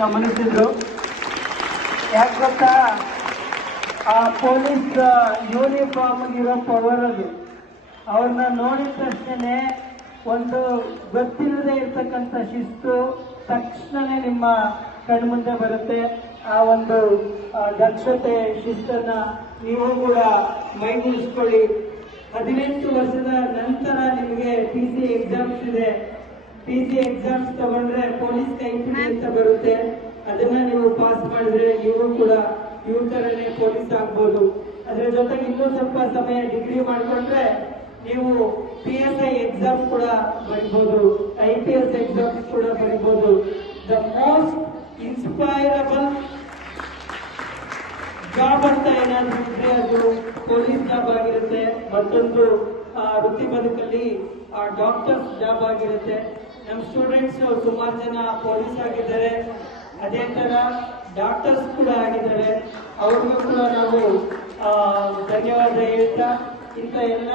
ಗಮನಿಸಿದ್ರು. ಯಾಕೆ ಗೊತ್ತಾ, ಆ ಪೊಲೀಸ್ ಯೂನಿಫಾರ್ಮ್ ಇರೋ ಪವರ್ ಅದು. ಅವ್ರನ್ನ ನೋಡಿದ ತಕ್ಷಣ ಒಂದು ಗೊತ್ತಿಲ್ಲದೆ ಇರ್ತಕ್ಕಂಥ ಶಿಸ್ತು ತಕ್ಷಣನೇ ನಿಮ್ಮ ಕಣ್ಮುಂದೆ ಬರುತ್ತೆ. ಆ ಒಂದು ದಕ್ಷತೆ ಶಿಸ್ತನ್ನ ನೀವು ಕೂಡ ಮೈಗೂಡಿಸ್ಕೊಳ್ಳಿ. 18 ವರ್ಷದ ನಂತರ ನಿಮಗೆ PC ಎಕ್ಸಾಮ್ಸ್ ಇದೆ. PC ಎಕ್ಸಾಮ್ಸ್ ತಗೊಂಡ್ರೆ ಪೊಲೀಸ್ ಕೈಪಿಡಿ ಅಂತ ಬರುತ್ತೆ. ಅದನ್ನ ನೀವು ಪಾಸ್ ಮಾಡಿದ್ರೆ ನೀವು ಕೂಡ ಇವ್ರ ತರನೇ ಪೊಲೀಸ್ ಆಗ್ಬೋದು. ಅದ್ರ ಜೊತೆಗೆ ಇನ್ನೂ ಸ್ವಲ್ಪ ಸಮಯ ಡಿಗ್ರಿ ಮಾಡ್ಕೊಂಡ್ರೆ ನೀವು PSI ಎಕ್ಸಾಮ್ ಕೂಡ ಬರೀಬಹುದು, IPS ಎಕ್ಸಾಮ್ಸ್ ಕೂಡ ಬರೀಬಹುದು. ದ ಮೋಸ್ಟ್ ಇನ್ಸ್ಪೈರಬಲ್ ಜಾಬ್ ಅಂತ ಏನಾದ್ರು ಇದ್ರೆ ಅದು ಪೊಲೀಸ್ ಜಾಬ್ ಆಗಿರುತ್ತೆ. ಮತ್ತೊಂದು ವೃತ್ತಿ ಬದುಕಲ್ಲಿ ಡಾಕ್ಟರ್ಸ್ ಜಾಬ್ ಆಗಿರುತ್ತೆ. ನಮ್ಮ ಸ್ಟೂಡೆಂಟ್ಸ್ ಸುಮಾರು ಜನ ಪೊಲೀಸ್ ಆಗಿದ್ದಾರೆ, ಅದೇ ತರ ಡಾಕ್ಟರ್ಸ್ ಕೂಡ ಆಗಿದ್ದಾರೆ. ಅವ್ರಿಗೂ ಕೂಡ ನಾವು ಧನ್ಯವಾದ ಹೇಳ್ತಾ ಇಂಥ ಎಲ್ಲ